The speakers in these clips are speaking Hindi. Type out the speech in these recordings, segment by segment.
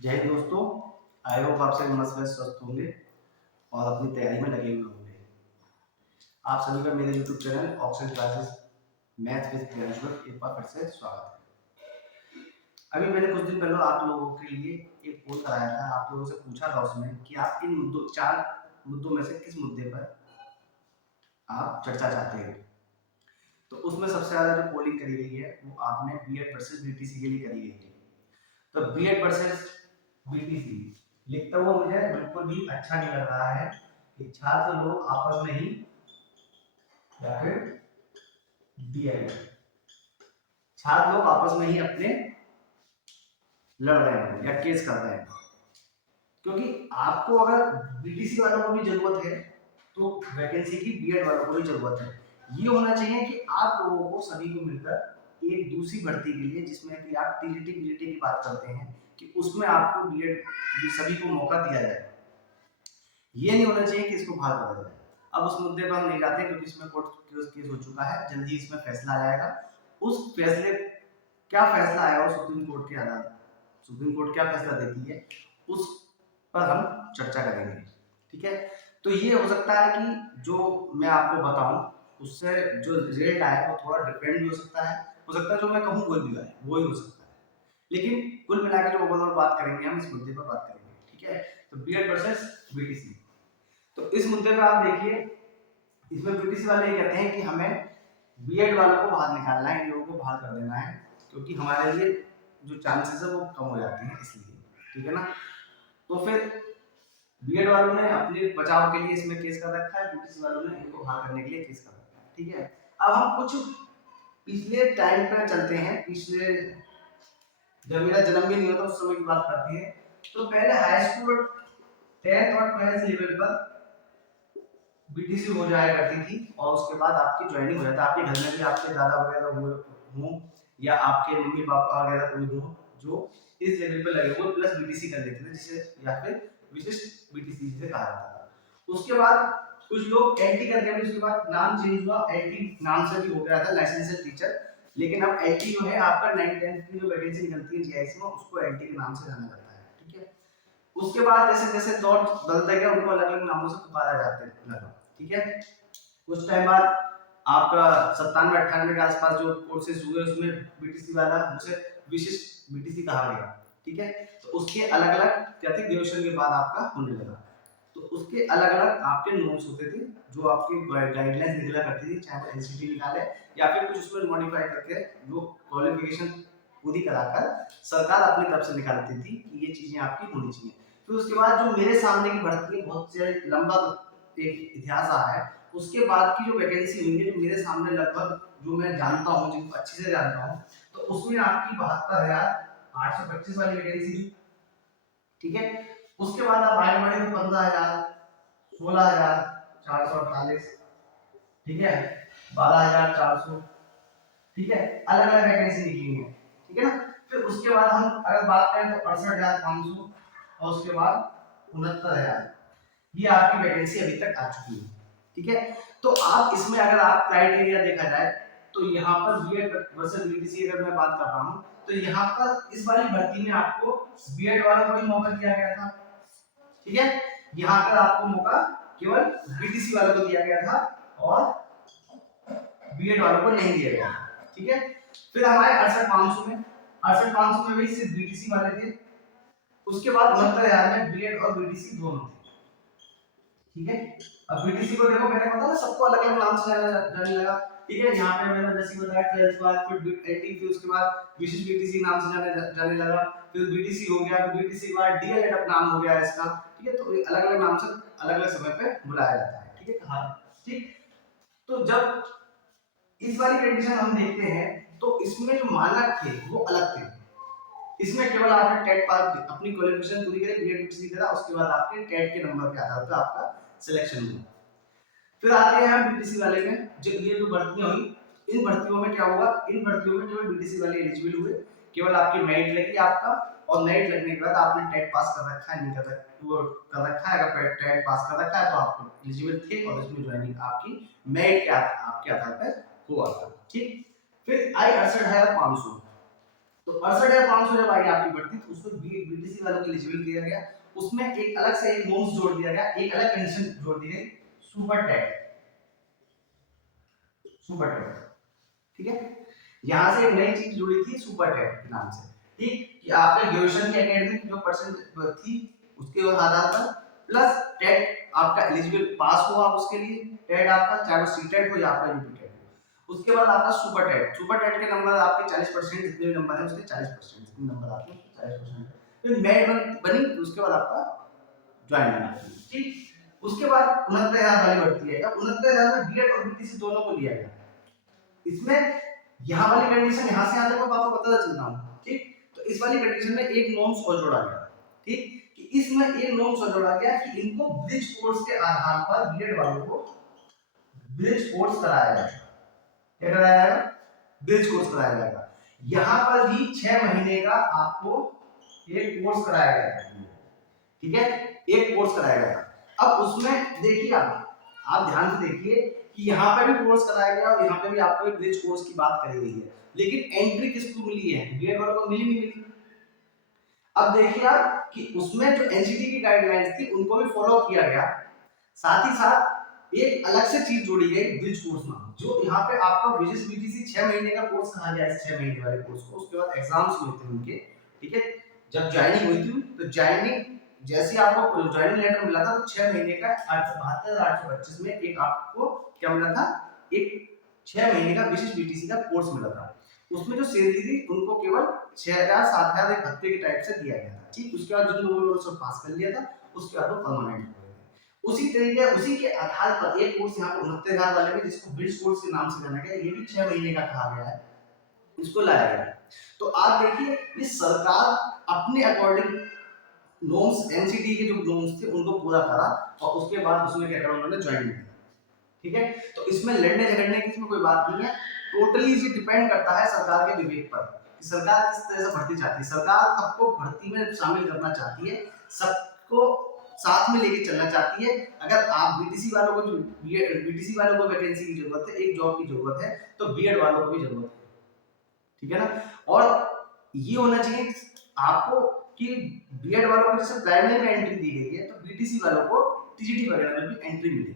जय हिंद दोस्तों। आई होप आप सभी मस्त व्यस्त स्वस्थ होंगे और अपनी तैयारी में लगे हुए होंगे। आप सभी का मेरे YouTube channel oxygen classes math with Priyanshu एक बार फिर से स्वागत है। अभी मैंने कुछ दिन पहले आप लोगों के लिए एक पोल कराया था। आप लोगों से पूछा था उसमें कि आप इन चार मुद्दों में से किस मुद्दे पर आप चर्चा चाहते हैं। तो उसमें सबसे ज्यादा जो पोलिंग करी गई है वो आपने बीएड वर्सेस बीटीसी के लिए करी गई है। तो बीएड वर्सेस बीटीसी लिखता हुआ मुझे बिल्कुल भी अच्छा नहीं लग रहा है कि छात्र लोग आपस में ही या फिर बीएड छात्र लोग आपस में ही अपने लड़ रहे हैं या केस कर रहे हैं। क्योंकि आपको अगर बीटीसी वालों को भी जरूरत है तो वैकेंसी की बीएड वालों को भी जरूरत है। ये होना चाहिए कि आप लोगों को सभी को मिलकर एक दूसरी भर्ती के लिए जिसमें कि आप टीजीटी बीजीटी की बात करते हैं कि उसमें आपको बीएड सभी को मौका दिया जाए। ये नहीं होना चाहिए कि इसको बाहर कर जाए। अब उस मुद्दे पर हम नहीं जाते क्योंकि इसमें कोर्ट केस हो चुका है, जल्दी इसमें फैसला आ जाएगा। उस फैसले क्या फैसला आएगा सुप्रीम कोर्ट के अदालत सुप्रीम कोर्ट क्या फैसला देती है उस पर हम चर्चा करेंगे। ठीक है, तो ये हो सकता है कि जो मैं आपको बताऊं उससे जो रिजल्ट आए वो थोड़ा डिफरेंट भी हो सकता है जो मैं कहूँ वो भी आए वो ही हो सकता है। लेकिन कुल मिलाकर जो ओवरऑल बात करेंगे हम इस मुद्दे पर बात करेंगे। ठीक है, तो बीएड वर्सेस बीटीसी। तो इस मुद्दे पे आप देखिए, इसमें बीटीसी वाले ये कहते हैं कि हमें बीएड वालों को बाहर निकालना है, इन लोगों को बाहर कर देना है क्योंकि हमारे लिए जो चांसेस है वो कम हो जाते हैं इसलिए। ठीक है ना, तो फिर बीएड वालों ने अपने बचाव के लिए इसमें केस कर रखा है, बीटीसी वालों ने इनको बाहर करने के लिए केस कर रखा है। ठीक है, अब हम कुछ पिछले टाइम पर चलते हैं, पिछले जब मेरा जन्म भी नहीं होता उस समय की बात करते हैं। तो पहले हाई स्कूल 10th और 12th लेवल पर बीटीसी हो जाया करती थी और उसके बाद आपकी ज्वाइनिंग हो जाता है। आपके घर में भी आपके दादा वगैरह हुए हों या आपके मम्मी पापा वगैरह कोई हो जो इस लेवल पे लगे हुए प्लस बीटीसी कर लेते थे, जिसे या फिर विशिष्ट बीटीसी जिसे कहा जाता था। उसके बाद कुछ लोग एलटी करके भी उसके बाद नाम चेंज हुआ, एलटी नाम से भी हो गया था लाइसेंस टीचर। लेकिन अब एलटी जो है आपका 9th 10th की जो वैकेंसी निकलती है जीआईसी में उसको एलटी के नाम से जाना जाता है। ठीक है, उसके बाद जैसे जैसे दौर बदलता गया उनको अलग अलग नामों से पुकारा जाते लगा। ठीक है, कुछ टाइम बाद आपका 97-98 के आसपास जो कोर्सेज हुए उसमें बीटीसी वाला उसे विशिष्ट बीटीसी कहा गया। ठीक है, तो उसके अलग अलग क्या थे ग्रेजुएशन के बाद आपका होने लगा। तो उसके अलग अलग आपके नोट्स होते थे जो आपके गाइडलाइंस निकला करती थी, चाहे वो एनसीटी निकाले या फिर कुछ उसमें मॉडिफाई करके जो क्वालिफिकेशन पूरी कराकर सरकार अपनी तरफ से निकालती थी कि ये चीजें आपकी होनी चाहिए। फिर उसके बाद जो मेरे सामने की भर्ती है बहुत से लंबा एक इतिहास रहा है, उसके बाद की जो वैकेंसी हुई है जो मेरे सामने लगभग जो मैं जानता हूँ जिनको अच्छे से जानता हूँ, तो उसमें आपकी 72,825 वाली वैकेंसी थी। ठीक है, उसके बाद आप आगे बढ़े तो 15,000, 16,448, ठीक है, 12,400। ठीक है, अलग अलग वैकेंसी निकली है। ठीक है ना, फिर उसके बाद हम अगर बात करें तो 68,500 और उसके बाद 69,000, ये आपकी वैकेंसी अभी तक आ चुकी है। ठीक है, तो आप इसमें अगर आप क्राइटेरिया देखा जाए तो यहाँ पर बीएड वर्सेस बीटीसी अगर मैं बात कर रहा हूँ तो यहाँ पर इस वाली भर्ती में आपको बीएड वालों को भी मौका दिया गया था। ठीक है, यहाँ पर आपको मौका केवल बीटीसी वालों को दिया गया था और बीएड वालों को नहीं दिया गया। ठीक है, फिर हमारे 68,500 में भी सिर्फ बीटीसी वाले थे। उसके बाद 69,000 में बीएड और बीटीसी दोनों थे। ठीक है, अब बीटीसी को देखो मैंने बताया सबको अलग अलग नाम से जाने लगा। ठीक है, यहाँ पे मैंने जैसे बताया 12th के बाद फिर एलटी, फिर उसके बाद विशिष्ट बीटीसी नाम से जाने लगा, फिर बीटीसी हो गया, फिर बीटीसी के बाद डीएलएड अब नाम हो गया इसका। ठीक है, तो अलग अलग नाम से अलग अलग समय पे बुलाया जाता है। ठीक है, हाँ ठीक, तो जब इस वाली कंडीशन हम देखते हैं तो इसमें जो मानक थे वो अलग थे। इसमें केवल आपने टेट पास अपनी क्वालिफिकेशन पूरी करी, बीएड बीटीसी करा, उसके बाद आपके टेट के नंबर के आधार पर आपका सिलेक्शन हुआ। फिर आते हैं हम बीटीसी वाले में, जो ये जो भर्तियां हुई इन भर्तियों में क्या हुआ, इन भर्तियों में केवल बीटीसी वाले एलिजिबल हुए, केवल आपकी मेरिट लगी आपका और मेरिट लगने के बाद आपने टेट पास कर रखा है नहीं कर रखा वो कर रखा है, अगर टेट पास कर रखा है तो आप एलिजिबल थे और इसमें ज्वाइनिंग आपकी मेरिट के आपके आधार पर हुआ था। ठीक, फिर आई 68,500, तो 68,500 जब आई आपकी भर्ती तो उसमें बीटीसी वालों की एलिजिबल किया गया, उसमें एक अलग से एक नॉर्म्स जोड़ दिया गया, एक अलग कंडीशन जोड़ दी गई, सुपर टेट। सुपर टेट, ठीक है, यहां से एक नई चीज जुड़ी थी सुपर टेट के नाम से, ठीक, कि आपके ग्रेजुएशन की एकेडमिक जो परसेंट थी उसके आधार पर प्लस टेट आपका एलिजिबल पास हुआ आप उसके लिए, टेट आपका चाहे वो सीटेट हो या आपका यूपीटेट हो, उसके बाद आपका सुपर टेट, सुपर टेट के नंबर आपके 40% जितने भी नंबर है उसके 40% जितने नंबर आपके 40%, फिर मेरिट बनी तो उसके बाद आपका ज्वाइनिंग, ठीक, उसके बाद 69,000 वाली भर्ती है, 69,000 में बीएड और बीटीसी दोनों को लिया गया, इसमें यहाँ वाली कंडीशन यहाँ से आने को आपको पता चलता हूँ, ठीक, तो इस वाली कंडीशन में एक नॉर्म्स और जोड़ा गया, ठीक, कि इसमें एक नॉर्म्स और जोड़ा गया कि इनको ब्रिज कोर्स के आधार पर बीएड वालों को ब्रिज कोर्स कराया जाएगा, क्या कराया जाएगा, ब्रिज कोर्स कराया जाएगा, यहाँ पर भी 6 महीने का आपको एक कोर्स कराया जाएगा, ठीक है, एक कोर्स कराया जाएगा। अब उसमें देखिए आप ध्यान से देखिए कि यहाँ पे भी कोर्स कराया गया और यहाँ पे भी आपको एक ब्रिज कोर्स की बात करी गई है, लेकिन एंट्री किसको मिली है, बीएड वालों को मिली नहीं मिली। अब देखिए आप कि उसमें जो एनसीटी की गाइडलाइंस थी उनको भी फॉलो किया गया, साथ ही साथ एक अलग से चीज जोड़ी गई ब्रिज कोर्स नाम, जो यहाँ पे आपका विजिस बीटीसी 6 महीने का कोर्स कहा गया, इस 6 महीने वाले कोर्स को, उसके बाद एग्जाम्स हुए थे उनके, ठीक है, जब ज्वाइनिंग हुई थी तो ज्वाइनिंग जैसे आपको ज्वाइनिंग लेटर मिला था तो 6 महीने का 872,825 में एक आपको क्या मिला था, एक 6 महीने का विशिष्ट बीटीसी का कोर्स मिला था, उसमें जो सैलरी थी उनको केवल 6,000 7,000 एक भत्ते के टाइप से दिया गया था, ठीक, उसके बाद जिन लोगों ने सब पास कर लिया था उसके बाद वो परमानेंट हो गए थे। उसी तरीके उसी के आधार पर एक कोर्स यहाँ पे 69,000 वाले में जिसको ब्रिज कोर्स के नाम से जाना गया, ये भी 6 महीने का कहा गया है, इसको लाया गया। तो आप देखिए ये सरकार अपने अकॉर्डिंग नॉर्म्स एनसीटी के जो नॉर्म्स थे उनको पूरा करा और उसके बाद उसमें क्या करा उन्होंने ज्वाइन किया, ठीक है, तो इसमें लड़ने झगड़ने की इसमें कोई बात नहीं है, टोटली ये डिपेंड करता है सरकार के विवेक पर कि सरकार किस तरह से भर्ती चाहती है, सरकार सबको भर्ती में शामिल करना चाहती है, सबको साथ में लेके चलना चाहती है। अगर आप बीटीसी वालों को बीटीसी वालों को वैकेंसी की जरूरत है, एक जॉब की जरूरत है, तो बीएड वालों को भी जरूरत है, ठीक है ना, और ये होना चाहिए आपको कि बीएड वालों को जैसे प्राइमरी में एंट्री दी गई है तो बीटीसी वालों को टीजीटी वगैरह में भी एंट्री मिले,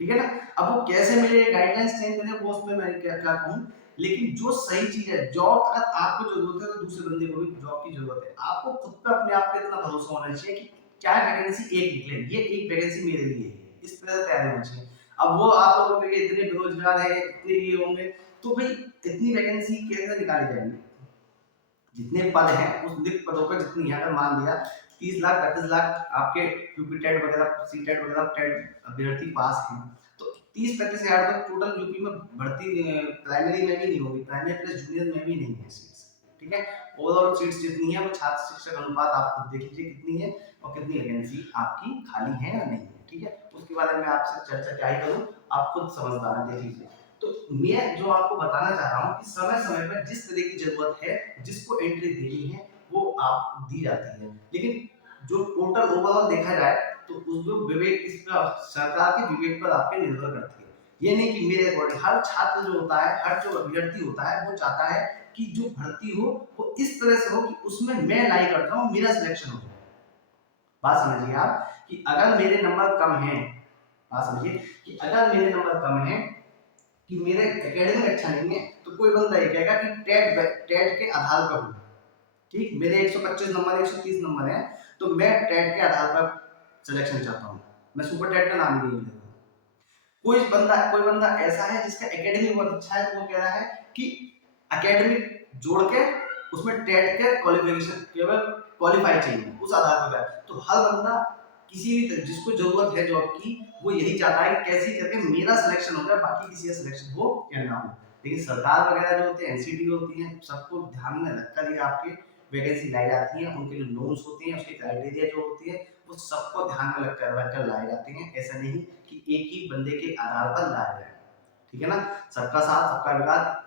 ठीक है ना, अब वो कैसे मिले गाइडलाइंस चेंज करने को उसमें मैं क्या क्या कहूं, लेकिन जो सही चीज है, जॉब अगर आपको जरूरत है तो दूसरे बंदे को भी जॉब की जरूरत है, आपको खुद पे अपने आप पे इतना भरोसा होना चाहिए कि क्या वैकेंसी एक निकले, ये एक वैकेंसी मेरे लिए है, इस तरह से तैयार होना चाहिए। अब वो आप लोगों के इतने बेरोजगार है, इतने ये होंगे, तो भाई इतनी वैकेंसी कैसे निकाली जाएगी, जितने पद हैं उस लिख पदों पर जितनी है, अगर मान लिया 30 लाख 35 लाख आपके यूपी टेट वगैरह सी टेट वगैरह टेट अभ्यर्थी पास हैं, तो 30-35 हजार तो टोटल यूपी में भर्ती प्राइमरी में भी नहीं होगी, प्राइमरी प्लस जूनियर में भी नहीं है सीट्स, ठीक है, ओवरऑल सीट्स जितनी है वो छात्र शिक्षक अनुपात आप खुद देख लीजिए कितनी है और कितनी वैकेंसी आपकी खाली है या नहीं है, ठीक है, उसके बारे में आपसे चर्चा क्या ही करूं, आप खुद समझदार हैं, देख लीजिए। तो मैं जो आपको बताना चाह रहा हूँ कि समय समय पर जिस तरह की जरूरत है, जिसको एंट्री देनी है वो आप दी जाती है, लेकिन जो टोटल ओवरऑल देखा जाए तो उसको विवेक इस पर सरकार के विवेक पर आपके निर्भर करती है, ये नहीं कि मेरे अकॉर्डिंग, हर छात्र जो होता है, हर जो अभ्यर्थी होता है वो चाहता है कि जो भर्ती हो वो इस तरह से हो कि उसमें मैं लाई करता हूँ, मेरा सिलेक्शन हो जाए। बात समझिए आप कि अगर मेरे नंबर कम हैं, बात समझिए कि अगर मेरे नंबर कम हैं कि मेरे एकेडमिक अच्छा नहीं है तो कोई बंदा ये कहेगा कि टेट के आधार पर हूँ, ठीक, मेरे 125 नंबर 130 नंबर हैं तो मैं टेट के आधार पर सिलेक्शन चाहता हूँ, मैं सुपर टेट का नाम ही नहीं लेता। कोई बंदा ऐसा है जिसका एकेडमिक बहुत अच्छा है तो वो कह रहा है कि एकेडमिक जोड़ के उसमें टेट के क्वालिफिकेशन केवल क्वालिफाई चाहिए, उस आधार पर। तो हर बंदा किसी भी जिसको जरूरत है जॉब की वो यही चाहता है कि कैसे करके मेरा सिलेक्शन हो जाए, बाकी किसी का सिलेक्शन हो या ना हो, लेकिन सरकार वगैरह जो होते हैं एनसीटी होती है सबको ध्यान में रखकर ही आपके वैकेंसी लाई जाती है, उनके जो नॉर्म्स होते हैं उसकी क्राइटेरिया जो होती है वो सबको ध्यान में रखकर लाई जाती हैं, ऐसा नहीं कि एक ही बंदे के आधार पर लाया जाए, ठीक है ना, सबका साथ सबका विकास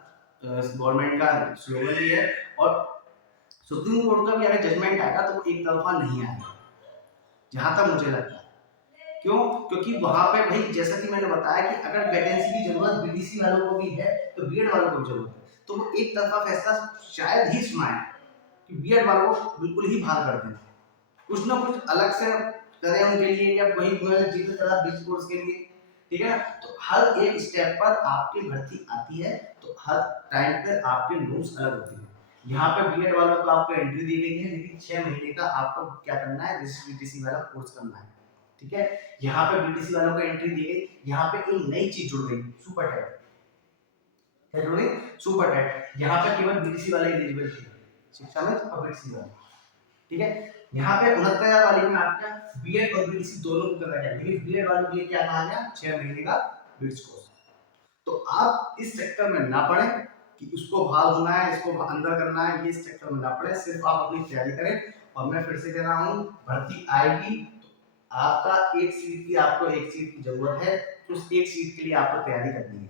गवर्नमेंट का स्लोगन भी है, और सुप्रीम कोर्ट का भी अगर जजमेंट आएगा तो वो एक तरफा नहीं आएगा जहां तक मुझे लगता है, क्यों, क्योंकि वहां पे भाई जैसा कि मैंने बताया कि अगर वैकेंसी की जरूरत बीडीसी वालों को भी है तो बीएड वालों को भी जरूरत है, तो वो एक तरफा फैसला शायद ही सुनाए कि बीएड वालों को बिल्कुल ही बाहर कर दें, कुछ ना कुछ अलग से करें उनके लिए, या वही उन्होंने जिक्र करा बीच कोर्स के लिए, ठीक है ना। तो हर एक स्टेप पर आपकी भर्ती आती है, तो हर टाइम पे आपके रूल्स अलग होते हैं। यहाँ पे बीएड वालों को आपको एंट्री दी गई है, लेकिन 6 महीने का आपको क्या करना है, बीटीसी वाला कोर्स करना है, ठीक है। यहाँ पे बीटीसी वालों को एंट्री दी गई, यहाँ पे एक नई चीज जुड़ गई, सुपर टेट। क्या जुड़ गई? Super TET. यहाँ पे केवल बीटीसी वाले एलिजिबल थे, शिक्षा में और बीटीसी वाले, ठीक है। यहाँ पे 69,000 वाली में आपका बीएड और बीटीसी दोनों को कराया जाएगा, लेकिन बीएड वालों के लिए क्या कहा गया, 6 महीने का बीट्स कोर्स। तो आप इस सेक्टर में ना पढ़े कि उसको भाग होना है, इसको अंदर करना है, ये इस सेक्टर में ना पढ़े, सिर्फ आप अपनी तैयारी करें। और मैं फिर से कह रहा हूँ, भर्ती आएगी तो आपका एक सीट की, आपको एक सीट की जरूरत है, उस एक सीट के लिए आपको तैयारी करनी है,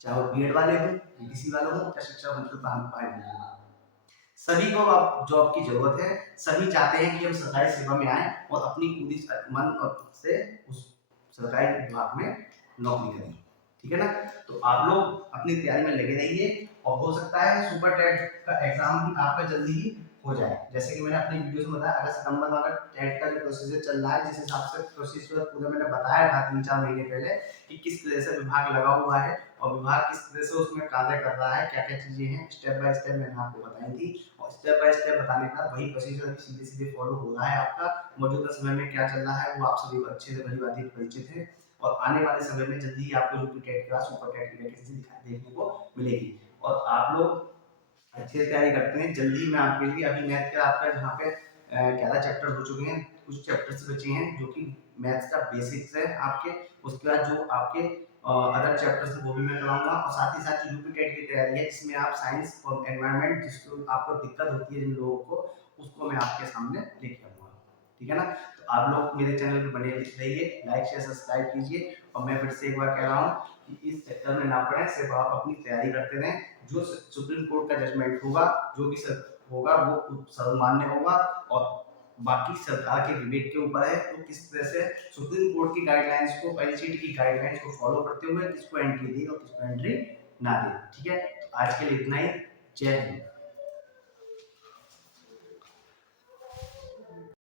चाहे वो बीएड वाले हो, बीटीसी वाले हो, या शिक्षा मंत्री पाए, सभी को अब जॉब की जरूरत है। सभी चाहते हैं कि हम सरकारी सेवा में आए और अपनी पूरी मन से उस सरकारी विभाग में नौकरी करें, ठीक है ना। तो आप लोग अपनी तैयारी में लगे रहिए, और हो सकता है सुपर टेट का एग्जाम भी आपका जल्दी ही हो जाए। जैसे कि मैंने अपनी वीडियो में बताया, अगर सितंबर में अगर टेट का जो प्रोसीजर चल रहा है, जिस हिसाब से प्रोसीजर पूरा मैंने बताया था 3-4 महीने पहले कि किस तरह से विभाग लगा हुआ है और विभाग किस तरह से उसमें कार्य कर रहा है, क्या क्या चीजें हैं, स्टेप बाय स्टेप मैंने आपको बताई थी। और स्टेप बाय स्टेप बताने का वही प्रोसीजर अभी सीधे सीधे फॉलो हो रहा है। आपका मौजूदा समय में क्या चल रहा है वो आप सभी को अच्छे से भली भांति परिचित है, और आने वाले समय में जल्दी ही आपको यूपी टेट का सुपर टेट की वैकेंसी देखने को मिलेगी। और आप लोग अच्छे से तैयारी करते हैं, जल्दी मैं आपके लिए, अभी मैथ का आपका जहाँ पे 11 चैप्टर हो चुके हैं, कुछ चैप्टर्स बचे हैं जो कि मैथ्स का बेसिक्स है आपके। उसके बाद जो आपके अदर चैप्टर्स वो भी मैं कराऊंगा, और साथ ही साथ जो यूपी टेट की तैयारी है जिसमें आप साइंस और एनवायरनमेंट, जिसको आपको दिक्कत होती है जिन लोगों को, उसको मैं आपके सामने लेके आऊंगा, ठीक है ना। तो आप लोग मेरे चैनल पे बने रहिए, लाइक शेयर सब्सक्राइब कीजिए। और मैं फिर से एक बार कह रहा हूँ कि इस चक्कर में ना पड़े, सिर्फ आप अपनी तैयारी करते रहें। जो सुप्रीम कोर्ट का जजमेंट होगा, जो भी होगा वो सर्वमान्य होगा, और बाकी सरकार के विवेक के ऊपर है तो किस तरह से सुप्रीम कोर्ट की गाइडलाइंस को, एनसीटी की गाइडलाइंस को फॉलो करते हुए किसको एंट्री दे और किसको एंट्री ना दे, ठीक है। तो आज के लिए इतना ही। जय हिंद।